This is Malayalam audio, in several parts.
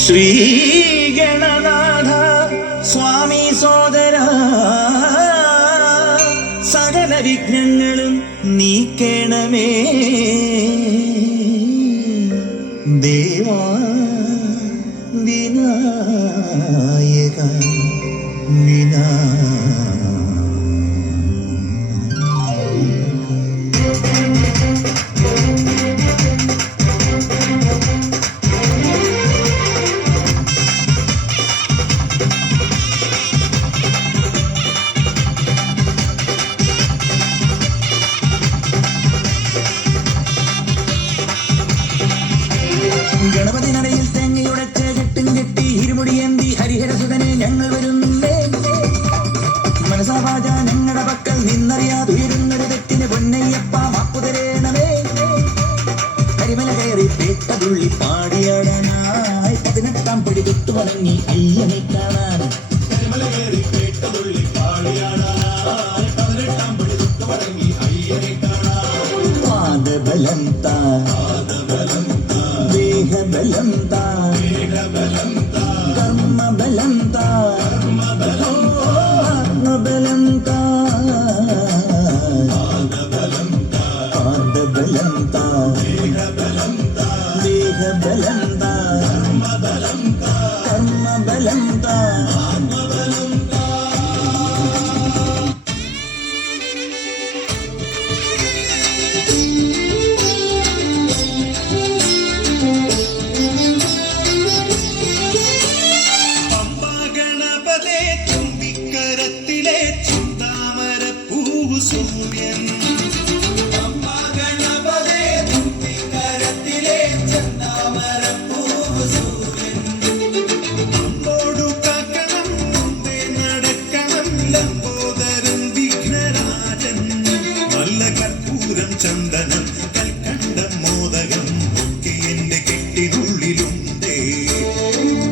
ശ്രീ ഗണനാഥ സ്വാമി സോദര സകല വിഘ്നങ്ങളും നീക്കണമേ ദേവാ വിനായക ഗണപതി നടയിൽ തേങ്ങയുടച്ച് കെട്ടും കെട്ടി ഇരുമുടിയേന്തി ഹരിഹരസുതനെ ഞങ്ങൾ വരുന്നേ. മനസാവാച ഞങ്ങളുടെ പക്കൽ നിന്നറിയാതുയരുന്നൊരു തെറ്റിന് പൊന്നയ്യപ്പ മാപ്പുതരേണമേ. കരിമല കയറി പേട്ടതുള്ളി പാടിയാടാനായി 18 പടി തൊട്ടു വണങ്ങി അയ്യനെ കാണാൻ. കരിമല കയറി പേട്ടതുള്ളി പാടിയാടാനായി 18 പടി തൊട്ടു വണങ്ങി അയ്യനെ കാണാൻ. പാദബലം താ ബലം താ കർമ്മബലം താ ആത്മബലം താ പാദബലം താ ദേഹബലം താ കർമ്മബലം താ. ചന്ദനം കൽക്കണ്ടം മോദകം ഒക്കെ എന്റെ കെട്ടിനുള്ളിലുണ്ടേ.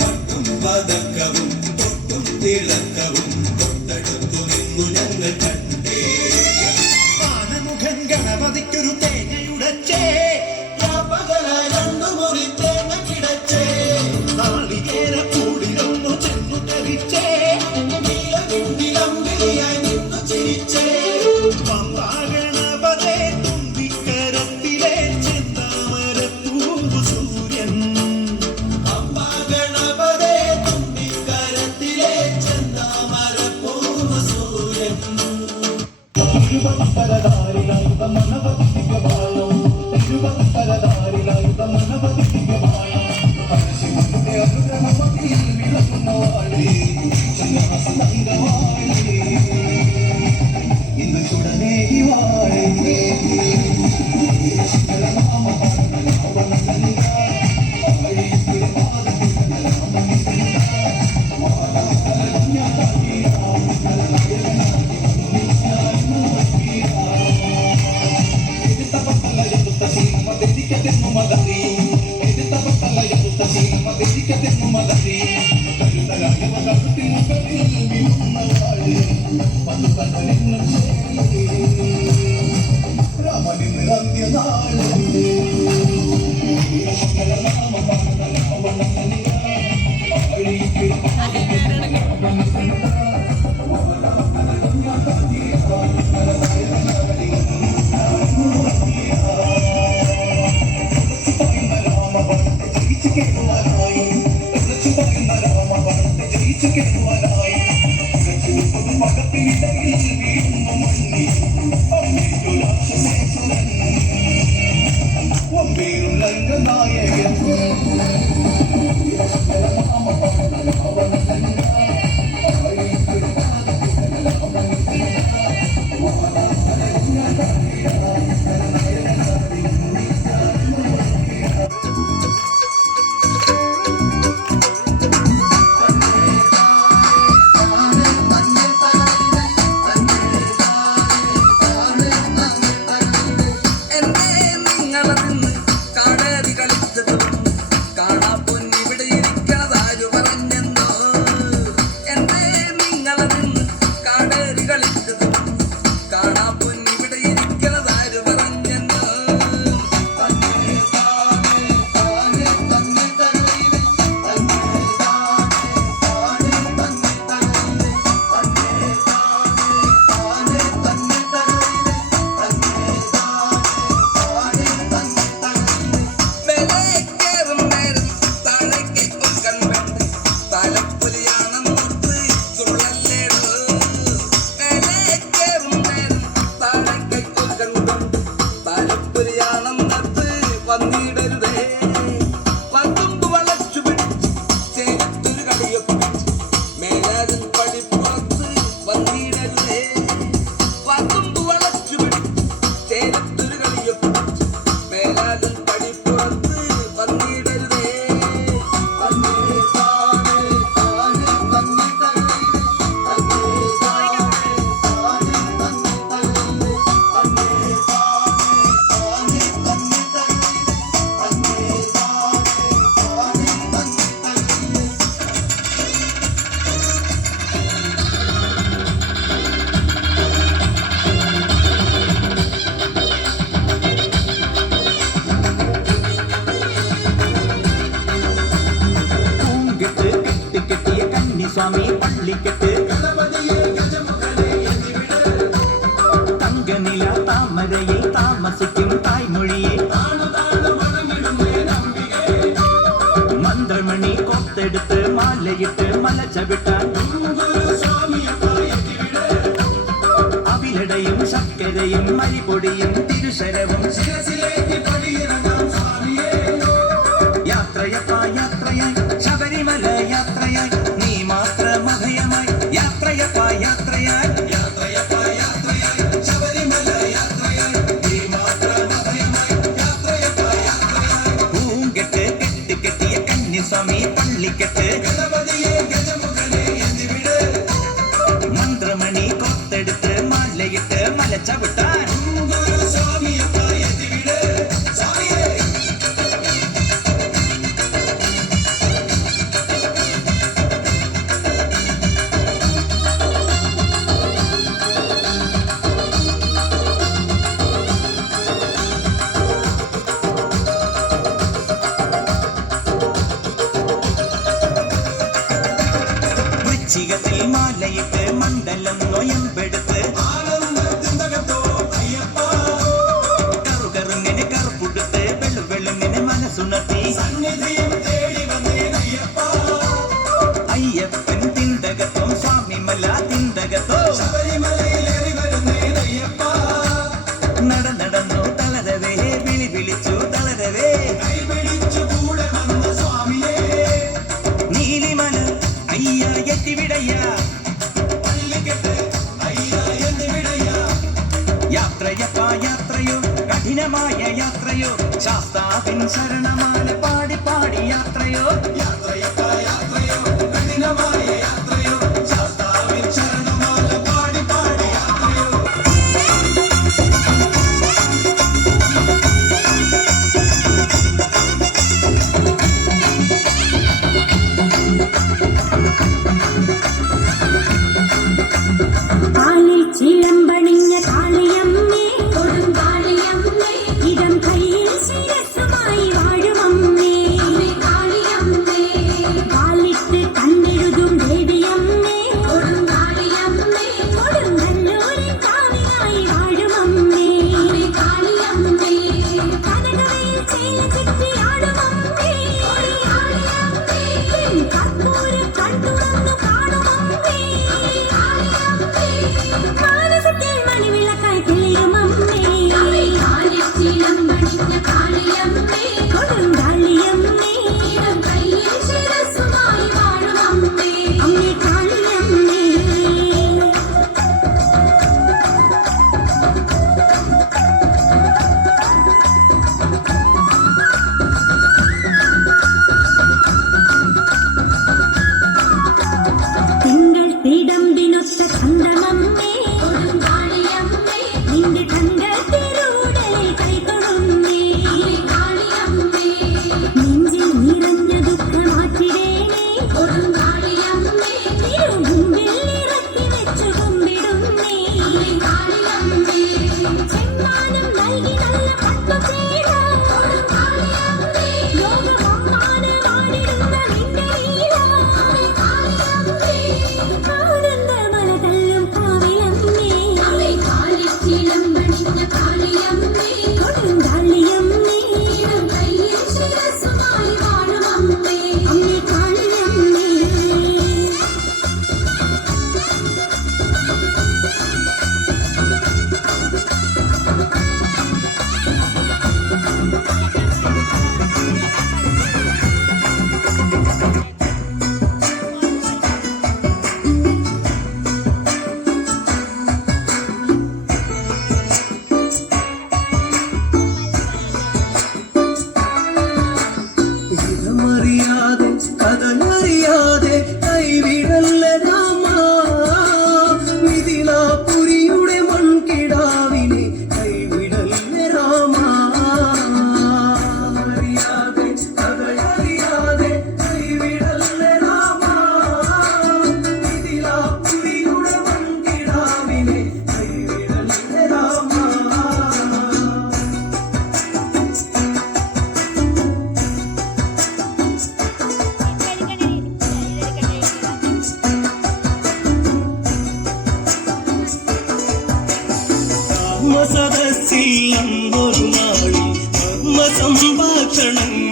പട്ടും പതക്കവും തൊട്ടും തിളക്കവും തൊട്ടടുത്തു നിന്നു ഞങ്ങൾ കണ്ടേ. പാനമുഖൻ ഗണപതിക്കൊരു തേങ്ങയുടച്ചേ, രണ്ടു മുറി തേങ്ങ കിടച്ചേ. നാളികേര കൂടിലൊന്നു ചെന്നു തെറിച്ചേ, നീലകുണ്ടിലമ്പിളിയായി നിന്നു ചിരിച്ചേ. നായകൻ ചവിട്ടാൻ അവിലടയും ശർക്കരയും മരിപൊടിയും തിരുശരവും യാത്രയപ്പാ യാത്രയായി ശബരിമല യാത്രയായി നീ മാത്രം അഭയമായി യാത്രയപ്പാ യാത്രയായി ശബരിമല യാത്രയായി നീ മാത്രം അഭയമായി യാത്രയപ്പാ യാത്രയായി പൂങ്കെട്ട് കെട്ടി കെട്ടിയ കന്യസ്വാമി പള്ളിക്കെട്ട് ഗണപതിയെ ഗജമുഖനെ എന്നിവിടെ മന്ത്രമണി കൊത്തെടുത്ത് മാലയിട്ട് മല ചവിട്ടാൻ വൃശ്ചികത്തിൽ മാലയിട്ട് മണ്ഡലം നൊയമ്പെടുത്ത് കറുകറുങ്ങനെ കറുപ്പുടുത്ത് വെളുവെളുങ്ങനെ മനസ്സുണർത്തി അയ്യപ്പൻ തിന്തകത്തോ സ്വാമിമല തിന്തകത്തോ നടന്നു തളരവേ വിളി വിളിച്ചു തളരവേ നീലിമല അയ്യ എത്തിവിടയ്യ യാത്രയപ്പാ യാത്രയോ കഠിനമായ യാത്രയോ ശാസ്താവിൻ ശരണമാല പാടി പാടി യാത്രയോ യാത്രയപ്പാ യാത്രയോ കഠിനമായ യാത്രയോ ശാസ്താവിൻ ശരണമാല പാടി പാടി യാത്രയോ കാലിൽ ചിലമ്പണിഞ്ഞ കാളിയമ്മേ കൊടുങ്കാളിയമ്മേ ഇടം കയ്യിൽ ശിരസ്സുമായി വാഴുമമ്മേ കാളിയമ്മേ കാലിട്ട് കണ്ണെഴുതും ദേവിയമ്മേ കൊടുങ്കാളിയമ്മേ കൊടുങ്ങല്ലൂരിൻ കാവിനായി വാഴുമമ്മേ കാളിയമ്മേ കനകവയിൽ ചേല ചുറ്റിയാടുമമ്മേ കാളിയമ്മേ കർപ്പൂര കണ്ടുണർന്നു കാണുമമ്മേ മാനസത്തിൽ മണിവിളക്കായി തെളിയുമമ്മേ കൊടുങ്കാളിയമ്മേ കയ്യിൽ ശിരസ്സുമായി വാഴുമമ്മേ അമ്മേ കാളിയമ്മേ തിങ്കൾ തിടമ്പിനൊത്ത ചന്ദ്രമമ്മേ കൊടുങ്കാളിയമ്മേ നിന്റെ തങ്കത്തിരൂടലിൽ കൈതൊഴുന്നേ കാളിയമ്മേ നെഞ്ചിൽ നിറഞ്ഞ ദുഃഖമാറ്റിടേണേ കൊടുങ്കാളിയമ്മേ തിരുമുമ്പിൽ ഇറക്കി വെച്ചു കുമ്പിടുന്നേ കാളിയമ്മേ ചെമ്മാനം നൽകി നല്ല പട്ടുചേല കൊടുങ്കാളിയമ്മേ ലോകമാന വാടിടുന്ന നിന്റെ ലീല കാളിയമ്മേ ആനന്ദമലതല്ലും കാവിലമ്മേ കാലിൽ ചിലമ്പണിഞ്ഞ കാളിയമ്മേ കൊടുങ്കാളിയമ്മേ കയ്യിൽ ശിരസ്സുമായി വാഴുമമ്മേ അമ്മേ കാളിയമ്മേ ഇതമറിയാതെ കഥയറിയാതെ കൈവിടല്ല രാമ മിഥിലാപുരിയുടെ മൺകിടാവിനെ കൈവിടല്ല രാമ അറിയാതെ കഥയറിയാതെ കൈവിടല്ല രാമ മിഥിലാപുരിയുടെ മൺകിടാവിനെ കൈവിടല്ല രാമ സദസ്സിൽ അന്നൊരു നാളിൽ ധർമ്മ സംഭാഷണങ്ങൾ